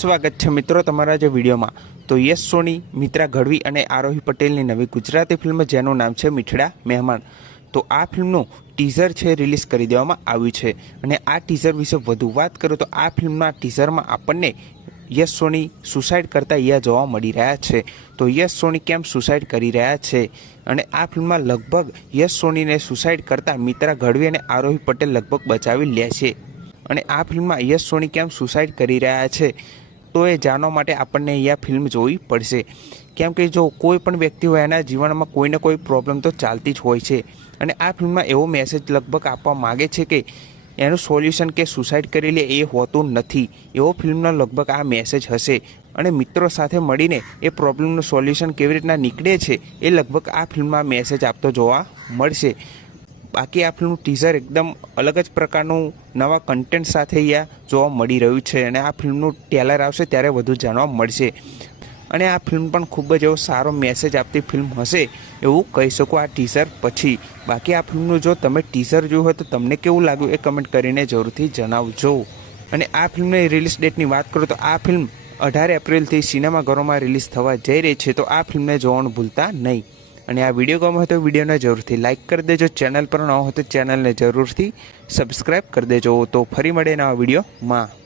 સ્વાગત છે મિત્રો તમારા જે વિડીયોમાં। તો યશ સોની, મિત્રા ગઢવી અને આરોહી પટેલની નવી ગુજરાતી ફિલ્મ જેનું નામ છે મીઠડા મહેમાન। તો આ ફિલ્મનું ટીઝર છે રિલીઝ કરી દેવામાં આવ્યું છે અને આ ટીઝર વિશે વધુ વાત કરું તો આ ફિલ્મના ટીઝરમાં આપણને યશ સોની સુસાઇડ કરતા અહીંયા જોવા મળી રહ્યા છે। તો યશ સોની કેમ સુસાઇડ કરી રહ્યા છે અને આ ફિલ્મમાં લગભગ યશ સોનીને સુસાઇડ કરતા મિત્રા ગઢવી અને આરોહી પટેલ લગભગ બચાવી લે છે અને આ ફિલ્મમાં યશ સોની કેમ સુસાઇડ કરી રહ્યા છે તો એ જાણવા માટે આપણને અહીંયા ફિલ્મ જોવી પડશે। કેમ કે જો કોઈ પણ વ્યક્તિ હોય એના જીવનમાં કોઈને કોઈ પ્રોબ્લેમ તો ચાલતી જ હોય છે અને આ ફિલ્મમાં એવો મેસેજ લગભગ આપવા માગે છે કે એનું સોલ્યુશન કે સુસાઇડ કરી લે એ હોતું નથી, એવો ફિલ્મનો લગભગ આ મેસેજ હશે અને મિત્રો સાથે મળીને એ પ્રોબ્લેમનું સોલ્યુશન કેવી રીતના નીકળે છે એ લગભગ આ ફિલ્મમાં મેસેજ આપતો જોવા મળશે। બાકી આ ફિલ્મનું ટીઝર એકદમ અલગ જ પ્રકારનું નવા કન્ટેન્ટ સાથે અહીંયા જોવા મળી રહ્યું છે અને આ ફિલ્મનું ટ્રેલર આવશે ત્યારે વધુ જાણવા મળશે અને આ ફિલ્મ પણ ખૂબ જ એવો સારો મેસેજ આપતી ફિલ્મ હશે એવું કહી શકું આ ટીઝર પછી। બાકી આ ફિલ્મનું જો તમે ટીઝર જોયું હોય તો તમને કેવું લાગ્યું એ કમેન્ટ કરીને જરૂરથી જણાવજો। અને આ ફિલ્મની રિલીઝ ડેટની વાત કરું તો આ ફિલ્મ 18 એપ્રિલથી સિનેમાઘરોમાં રિલીઝ થવા જઈ રહી છે, તો આ ફિલ્મને જોવાનું ભૂલતા નહીં। અને આ વિડીયો ગમ્યો હોય તો વિડીયોને જરૂરથી લાઇક કરી દેજો, ચેનલ પર ન હોય તો ચેનલને જરૂરથી સબસ્ક્રાઈબ કરી દેજો। તો ફરી મળે નવા વિડીયોમાં।